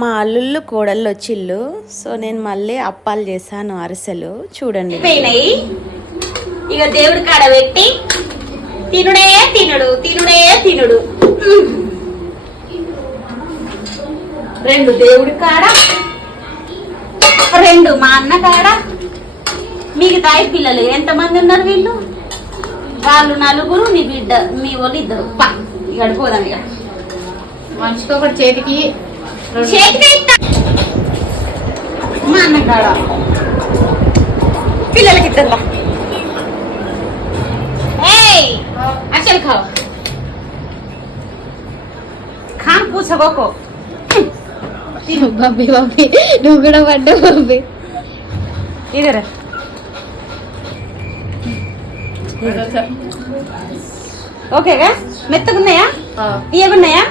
మా అల్లుళ్ళు కోడళ్ళు వచ్చిళ్ళు. సో నేను మళ్ళీ అప్పాలు చేశాను, అరిసెలు చూడండి. పోయినాయి ఇక దేవుడి కాడ పెట్టి తినుడే తినుడు తినుడే తినుడు. 2 దేవుడి కాడ, 2 మా అన్న కాడ. మిగతా పిల్లలు ఎంతమంది ఉన్నారు వీళ్ళు? వాళ్ళు 4, నీ బిడ్డ మీ వాళ్ళు 2. గడిపోదాం ఇక మనిషికి ఒకటి చేతికి ఇస్తా. మా అన్న కాడ పిల్లలకి ఇద్దరు. అసలు ఖావ్ ఖాన్ పూసగోకో. బాబీ బాబీ నువ్వు కూడా పడ్డా బాబీ. ఇదరా ఓకేగా? మెత్తగున్నాయా? ఇయ్యగున్నాయా?